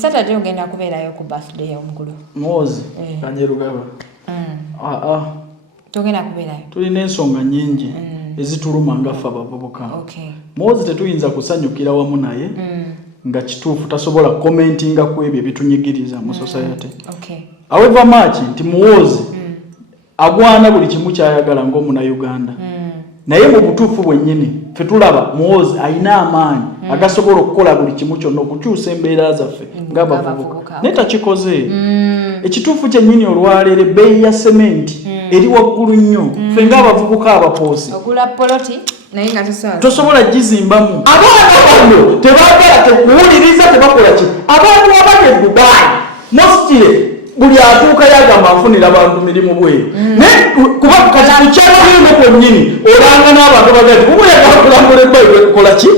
Saturday ogenda kubeerayo ku birthday ya omukulu. Muhoozi Kanjerugaba. Togenda kubeerayo. Tulina ensonga nnyingi ezituluma ngaffe abavubuka. Muhoozi tetuyinza kusanyukira wamu naye nga kituufu tasobola commentinga ku ebyo ebitunyigiriza mu society. However much nti Muhoozi agwana buli kimu kyayagala ng'Omunnayuganda. Naye mu butuufu bwennyini ffe tulaba Muhoozi alina amaanyi agasobola okukola buli kimu kyonna okukyusa embeera zaffe ng'abavubuka. Naye takikoze. Ekituufu kyennyini olwaleero ebbeeyi ya sementi eri waggulu nnyo ffe ng'abavubuka abapoosi. Ogula poloti naye nga tosobola gizimbamu. Abaana bano tebaagala tekuwuliriza tebakola ki. Abantu abali e Dubai mostly buli atuuka yagamba afunira abantu mirimu bweru. Kuba kati kukyalo birimo kwennyini olanga n'abantu bagati kumuyagala kulambula ebbayi kola ki?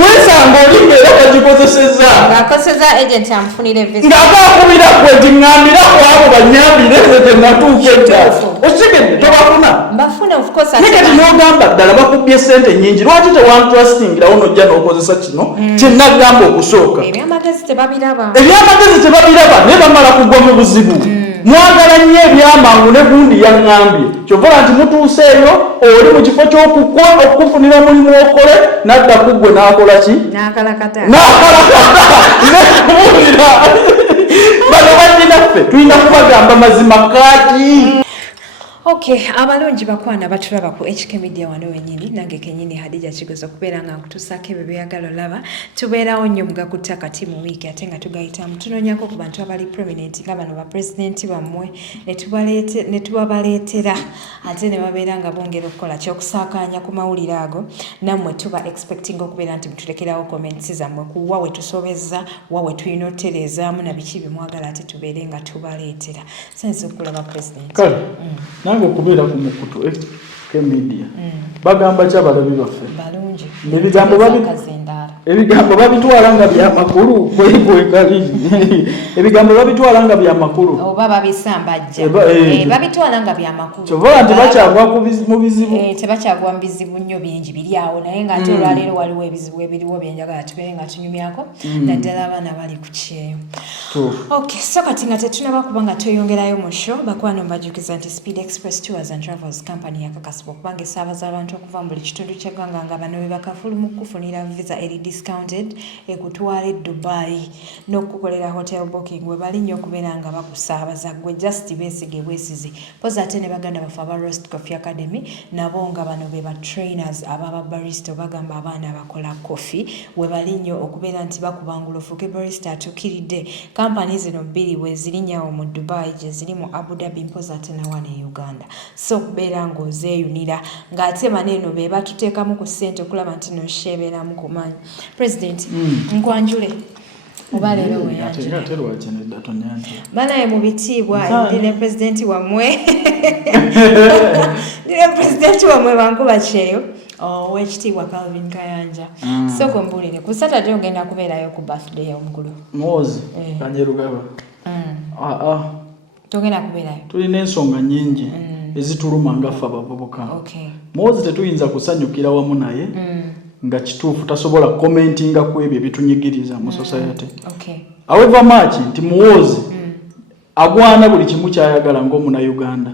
Weesanga olimba era kagikozesezza. Ng'akozesezza agent amufunira visa. Ng'abaakubira gwe nti ŋŋambiraku abo bannyambire nze natuuka edda. Osigedde tobafuna? Mbafuna of course. Naye kati n'ogamba ddala bakubbye ssente nnyingi lwaki tewantrustingirawo n'ojja n'okozesa kino kye nagamba okusooka. Ebyamagezi tebabiraba. Ebyamagezi tebabiraba naye bamala kugwa mu buzibu. Mwagala nnyo ebyamangu ne gundi yaŋŋambye kyova nti mutuuse eyo oli mu kifo ky'okufunira omulimu okole n'adda kuggwe n'akola ki? N'akalakata nekumuwulira bano banninaffe tulina kubagamba mazima kaaki. Abalungi bakwana batulaba ku HK Media wano wenyini nange kenyini Hadija Kigozo kubeera nga nkutusaako ebyo byagala olaba tubeerawo nnyo mugakuta kati mu wiiki ate nga tugayitamu tunoonyako ku bantu abali prominent nga bano bapulezidenti bammwe ne tubabaleetera ate ne babeera nga bongera okukola kyokusaakaanya ku mawulire ago nammwe tuba expecting okubeera nti mutulekerawo comments zammwe ku wawe tusobezza wawe tulina otereezaamu na biki bye mwagala ate tubeere nga tubaleetera sense okulaba president nange okubeera ku mukutu HK Media bagamba ki abalabi baffe balungi ebigambo babitwala nga byamakulu kwekali ebigambo babitwala nga byamakulu oba babisambajja babitwala nga byamakulu kyova nti bakyagwa mu bizibu tebakyagwa mu bizibu nnyo bingi biri awo naye nga ate olwaleero waliwo ebizibu ebiriwo byenjagala tubeere nga tunyumyako naddala abaana bali ku kyeyo. So kati nga tetunaba kuba nga tweyongerayo mu show bakwano mbajukiza nti Speed Express Tours and Travels Company yakakasibwa okubanga esaabaza abantu okuva mu buli kitundu ky'eggwanga nga bano be bakafulu mu kufunira visa eri discounted ekutwala e Dubai n'okukolera hotel booking we bali nnyo okubeera nga bakusaabaza gwe just beesige bwesizi poza ate ne baganda bafe aba Roast Coffee Academy nabo nga bano be ba trainers ababa barista bagamba abaana abakola coffee we bali nnyo okubeera nti bakubangula ofuuke barista atuukiridde kampani zino bbiri we zirinnyawo mu Dubai gye ziri mu Abu Dhabi mpoza ate na wano e Uganda so okubeera ng'ozeeyunira ng'ate maneeno be batuteekamu ku ssente okulaba nti nosheebeeramu ku maanyi President nkwanjule oba leero weyanjula banaye mu bitiibwa ndine pulezidenti wammwe bankuba kyeyo ow'ekitiibwa Cavin Kayanja soko mbulire ku Saturday ogenda kubeerayo ku birthday ya omukulu Muhoozi Kanjerugaba. Togenda kubeerayo. Tulina ensonga nnyingi ezituluma ngaffe abavubuka. Muhoozi tetuyinza kusanyukira wamu naye nga kituufu tasobola commentinga ku ebyo ebitunyigiriza mu society. However much nti Muhoozi agwana buli kimu kyayagala ng'Omunnayuganda.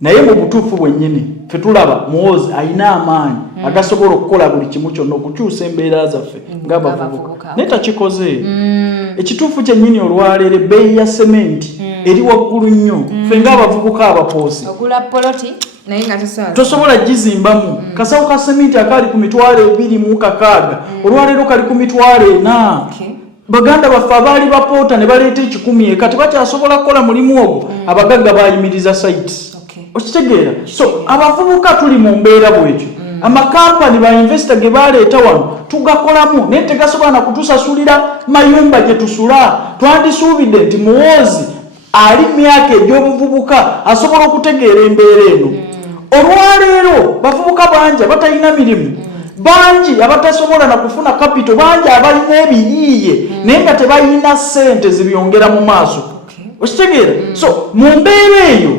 Naye mu butuufu bwennyini ffe tulaba Muhoozi alina amaanyi agasobola okukola buli kimu kyonna okukyusa embeera zaffe ng'abavubuka. Naye takikoze. Ekituufu kyennyini olwaleero ebbeeyi ya sementi eri waggulu nnyo ffe ng'abavubuka abapoosi. Ogula poloti naye nga tosobola gizimbamu. Kasawo ka sementi akali ku mitwalo 26 olwaleero kali ku mitwalo 4. Baganda baffe abaali bapoota ne baleeta 10 kati bakyasobola kukola mulimu ogwo abagagga bayimiriza sites. Okitegeera so abavubuka tuli mu mbeera bwekyo amakampani ba investor ge baleeta wano tugakolamu naye tegasobola na kutusasulira mayumba gye tusula twandisuubidde nti Muhoozi ali myaka egy'obuvubuka asobola okutegeera embeera eno olwaleero bavubuka bangi abatalina mirimu bangi abatasobola na kufuna capital bangi abalina ebiyiiye naye nga tebalina ssente zibyongera mu maaso okitegeera so mu mbeera eyo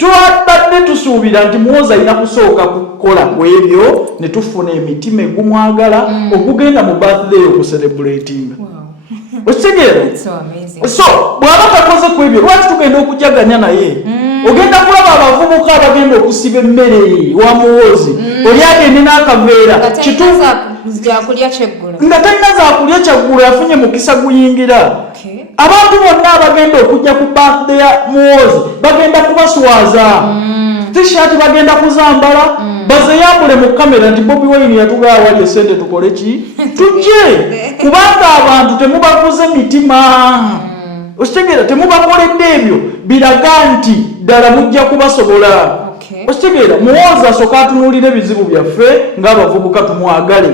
twabadde tusuubira nti Muhoozi alina kusooka kukola ku ebyo ne tufuna emitima egumwagala okugenda mu birthday okucelebratinga Okitegera? So amazing. So bwaba takoze ku ebyo lwaki tugenda okujaganya naye ogenda kulaba abavubuka abagenda okusiba emmere wa Muhoozi oli agende n'akaveera kituufu nga talina zakulya kyaggulu yafunye mukisa guyingira. Abantu bonna abagenda okujja ku birthday ya Muhoozi bagenda kubaswaza t-shirt bagenda kuzambala bazeyambule mu kamera nti Bobi Wine yatugaa wali esente tukole ki tujje kubanga abantu temubakuze mitima okitegera temubakoledde ebyo biraga nti ddala mujja kubasobola okitegera Muhoozi asooka atunuulira ebizibu byaffe ng'abavubuka tumwagale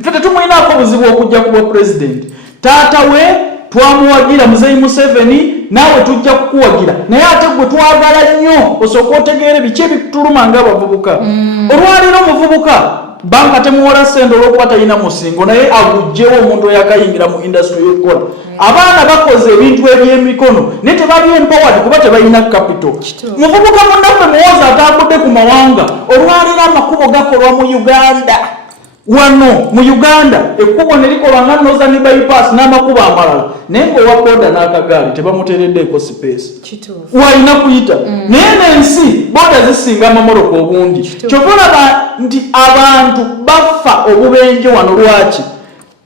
ffe tetumwinaako buzibu okujja kuba pulezidenti taata we twamuwagira Muzeeyi Museveni naawe tujja kukuwagira naye ate gwe twagala nnyo osooka otegeere biki ebituluma ng'abavubuka olwaleero omuvubuka banka temuwola ssente olw'okuba talina musingo naye agugjewo omuntu oyakayingira mu indasitule y'okukola abaana bakoze ebintu eby'emikono naye tebali empowered kuba tebalina capital. Muvubuka munnaffe Muhoozi atambudde ku mawanga olwaleero amakubo gakolwa mu Uganda wano mu Uganda ekkubo ne likolwa nga Northern bypass n'amakubo amalala naye ng'owa boda n'akagaali tebamuteereddeeko space walina kuyita naye n'ensi boda zisinga amamoroka obungi kyova olaba nti abantu bafa obubenje wano lwaki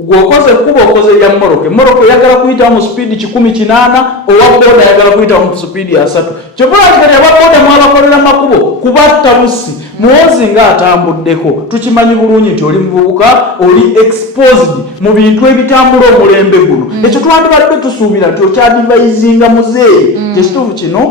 gwokoze ekkubo okoze lya mmoroka emmoroka eyagala kuyita mu speed 180 owa boda ayagala kuyita mu speed 3 kyova olaba kati aba boda mwabakolera makubo kubatta busi Muhoozi ng'atambuddeko tukimanyi bulungi nti oli muvubuka oli exposed mu bintu ebitambula omulembe guno ekyo twandibadde tusuubira nti okyadivayizinga muzeeyi kyekituufu kino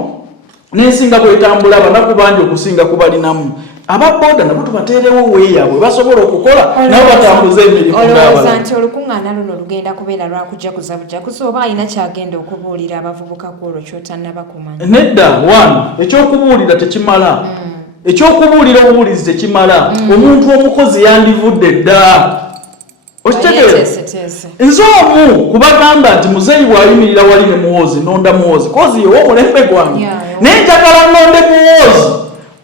n'ensinga bwetambula abanaku bangi okusinga kubalinamu ababooda nabo tubateerewo weeyaabwe basobola okukola nabo batambuza emirimu olowooza nti olukuŋŋaana luno lugenda kubeera lwakujaguza bujaguzi oba alina kyagenda okubuulira abavubuka ku olwo kyotannaba kumanya nedda ekyokubuulira tekimala ekyokubuulira obubuulizi tekimala omuntu omukozi yandivudde dda okitegeera nze omu kubagamba nti muzeeyi bw'ayimirira wali ne Muhoozi nonda Muhoozi kozi yewo omulembe gwange naye njagala nonde Muhoozi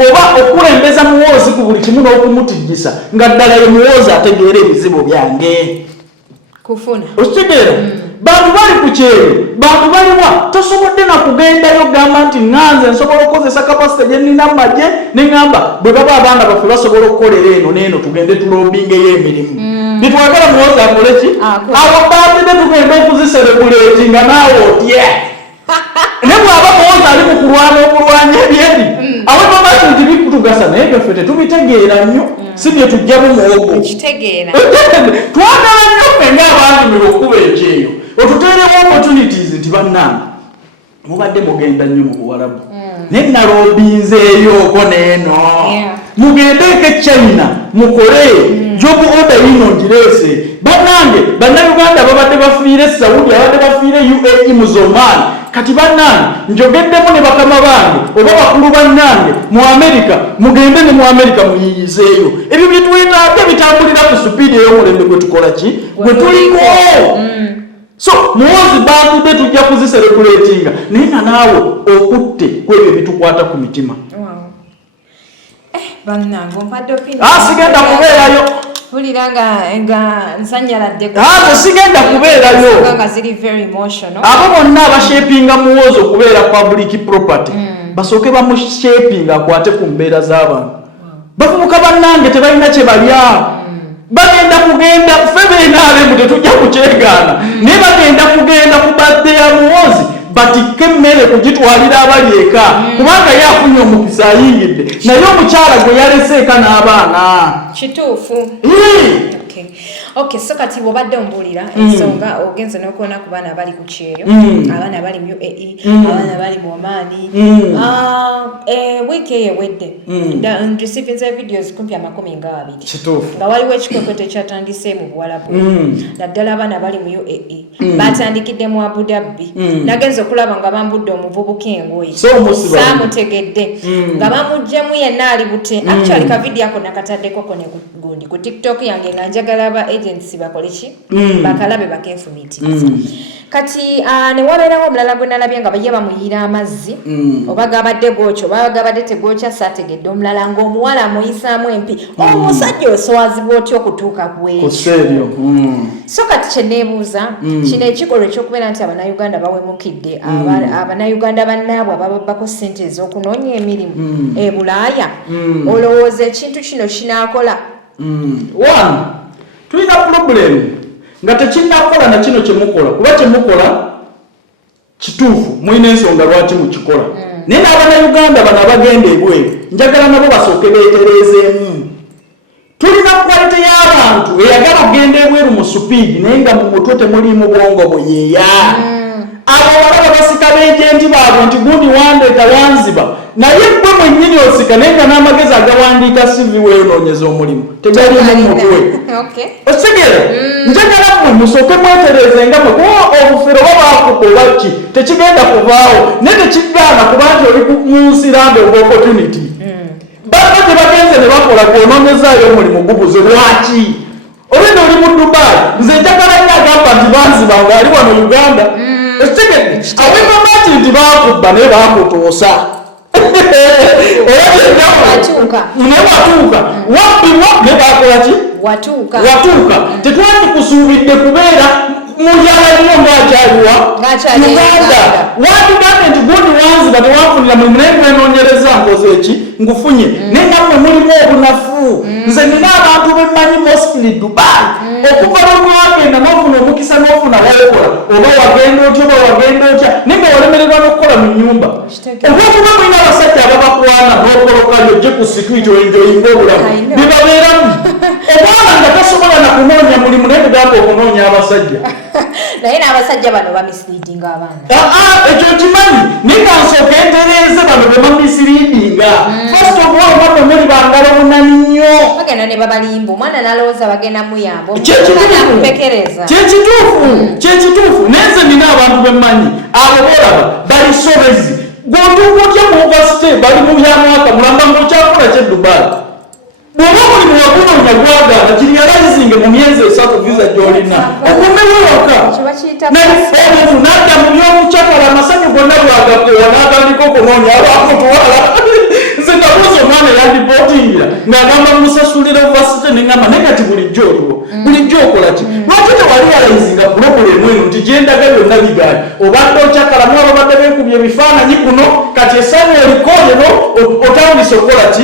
oba okulembeza Muhoozi ku buli kimu n'okumutiggisa nga ddala ye Muhoozi ategeera ebizibu byange kufuna okitegeera bantu bali ku kyero bantu baliwa tosobodde na kugendayo gamba nti nganze nsobola okukozesa kapasite gye nnina mu magye ne ŋŋamba bwe baba abaana baffe basobola okukolera eno n'eno tugende tulobingeyo emirimu nitwagala Muhoozi akole ki awo baatide tugenda okuziserebuleetinga naawe otya ne bw'aba Muhoozi ali mu kulwana okulwanya ebyeri awo tobaki nti bikutugasa naye byaffe tetubitegeera nnyo si bye tujjamu muwogo twagala nnyo ffe ng'abantu mwe okuba ekyeyo otuteerewo opportunities nti bannange mubadde mugenda nnyo mu Buwarabu naye nalobinzeeyooko n'eno mugendeeko e China mukole job order yino ngireese bannange bannayuganda babadde bafiire Saudi abadde bafiire UAE mu Oman kati bannange njogeddemu ne bakama bange oba bakulu bannange mu America mugende ne mu America muyiyizeeyo ebyo byetwetaaga bitambulira ku supiidi ey'omulembe gwe tukola ki gwe tuliko so Muhoozi baatudde tujja kuziserebuleetinga naye nga naawe okutte ku ebyo bitukwata ku mitima bannange ompadde sigenda kubeerayo ulira nga nsanyalade sigenda kubeerayo nga ziri very emotional abo bonna abashapinga Muhoozi okubeera public property basooke bamushapinga akwate ku mbeera z'abantu bavubuka bannange tebalina kye balya bagenda kugenda ffe beenaabemu tetujja kukyegaana naye bagenda kugenda ku birthday ya Muhoozi batikke emmere kugitwalira abali eka kubanga yafunye omukisa ayingidde naye omukyala gwe yalese eka n'abaana kituufu okay so kati bw'obadde ombuulira ensonga ogenze n'okuona ku baana abali ku kyeyo abaana abali mu UAE abaana abali mu Oman wiiki eyo ewedde receiving videos kumpi 20 nga waliwo ekikwekweto ekyatandise mu Buwarabu naddala abaana abali mu UAE batandikidde mu Abu Dhabi nagenze okulaba nga bambudde omuvubuka engoye saamutegedde nga bamuggyemu yenna ali bute actually ka video ako nakataddeko kone gundi ku TikTok yange nga njagala aba agency bakole ki bakalabe bakenfumitiza kati ne wabeerawo omulala gwe nalabye nga baye bamuyira amazzi oba gabadde gookyo oba gabadde tegokya saategedde omulala ng'omuwala muyisaamu empi omusajja oswazibwa otya okutuuka kwekyo so kati kyeneebuuza kino ekikolwa ekyokubeera nti abannayuganda bawemukidde abannayuganda bannaabwe abababbako ssente ez'okunoonya emirimu e Bulaaya olowooza ekintu kino kinaakola one tulina problem nga tekinnakola na kino kyemukola kuba kyemukola kituufu mulina ensonga lwaki mukikola naye n'abannayuganda bano abagenda ebweru njagala nabo basooke beetereezeemu tulina kwalite y'abantu eyagala okugenda ebweru mu supiidi naye nga mu mutwe temuliimu bwongo buyeeya abo balaba basika beejenti baabwe nti gundi wandeeta wanziba naye gwe mwennyini osika naye nga n'amagezi agawandiika CV weenoonyeza omulimu tegalimu mutwe osigere njagala mmwe musooke mwetereezenga mwe kuba obufere oba baakupa oba ki tekigenda kuvaawo naye tekigaana kuba nti oli mu nsirambe of opportunity baba gye bagenze ne bakola gwonoonyezaayo omulimu gubuze lwaki olwenda oli mu Dubai nze njagala nnyo agamba nti banziba ng'ali wano Uganda ekitegedde awemamati nti baakubba naye baakutoosa watuuka wabbibwa naye bakola ki watuuka tetwandikusuubidde kubeera mulyala nnyo ng'akyaliwa Uganda wandugambye nti gundi wanziba tewanfunira mulimu naye gwenoonyereza nkoze eki ngufunye naye nammwe mulimu obunafu nze nina abantu bemmanyi mostly Dubai okuva lwagenda n'ofuna omukisa n'ofuna wokola oba wagenda otya oba wagenda otya naye nga walemererwa n'okukola mu nnyumba olwokuba mulina abasajja ababakwana n'okolokayo ojje ku security enjoyinga obulamu bibabeeramu omwana nga tasobola na kunoonya mulimu naye tugamba okunoonya abasajja naye n'abasajja bano bamisiriidinga abaana ekyo kimanyi naye nga nsooka entereeze bano be bamisiriidinga first of all omwana omuli bangala bunani nnyo bagenda ne babalimba omwana n'alowooza bagenda muyamba kyekituufu naye nze nina abantu bemmanyi abo boolaba bali sobezi gwotuuka otya mu overstay bali mu byamwaka mulamba ng'okyakola kye Dubai bw'oba omulimu wagunoonya gwagaana kiryalayizinge mu myezi 3 visa gy'olina okumeweroka omuntu n'adda mu by'omukyakala amasanyu gonna lwagakowa n'atandika okunoonya abakutwala nze ndabuuza omwana yandipootingira ng'agamba musasulira ovasite neŋŋamba naye kati bulijjo oliwo bulijjo okola ki lwaki tewaliyalayizinga pulogulemu eno nti gyendaga byonna bigaali obadde okyakalamu ababadde beekubye ebifaananyi kuno kati esanyu olikooleno otandise okukola ki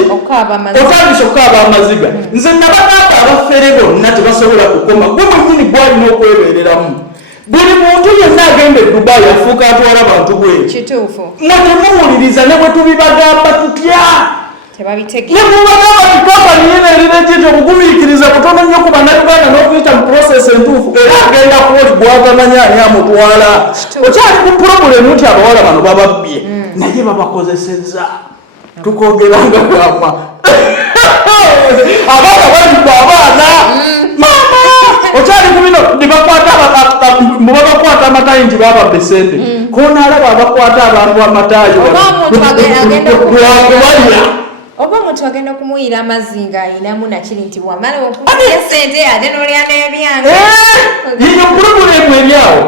otandise okukaaba Amaziga nze nabagamba abafere bonna tebasobola kukoma gwe mwennyini gwalina okwebeereramu buli muntu yenna agenda e Dubai afuuka atwala bantu bwe mwe temuwuliriza ne bwe tubibagamba tutya nebubagamba tikampani yeneeriregiti obugumiikiriza kutono nnyo ku bannayuganda n'okuyita mu process entuufu era agenda kuwoli gwatamanyi ani amutwala okyali ku pulogulemu nti abawala bano bababbye naye babakozesezza tukogeranga kwama abaana balibwa abaana mama okyali ku bino mubabakwata amatayi nti bababbe sente konaalaba abakwata abantu amatayo wakubalya oba omuntu agenda okumuyira amazzi ng'ayinamu nakiri nti bwamala okuya sente ate n'olya n'ebyange yiyo pulogulemu eryawo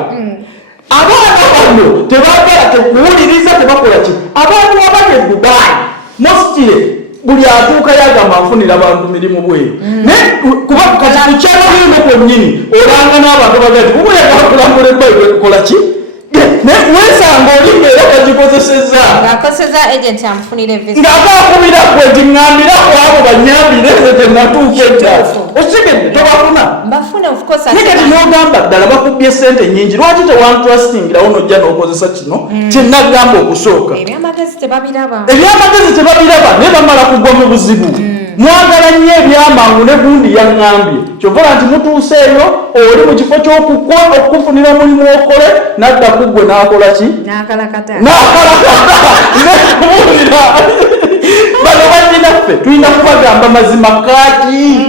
abaana bano tebaagala tekuwuliriza tebakola ki abantu abali e Dubai mostly buli atuuka yagamba nfunira abantu mirimu bweru naye kuba kati kukyalo bino kwennyini olanga n'abantu bagati kumuyagala kulambula ebbaibuli kukola ki wesanga olinga era bagikozesezza ng'abaakubira gwe nti ŋŋambira ku abo banyambire ze tenatuuka edda osigedde tobafuna naye kati n'ogamba ddala bakubbye sente nnyingi lwaki tewantrustingirawo n'ojja n'okozesa kino kyenagamba okusooka ebyamagezi tebabiraba naye bamala kugwa mu buzibu mwagala nnyo ebyamangu ne gundi yaŋŋambye kyovola nti mutuuseeyo oli mu kifo ky'okufunira omulimu okole n'adda kuggwe n'akola ki n'akalakata bano balina ffe tulina kubagamba mazima kaaki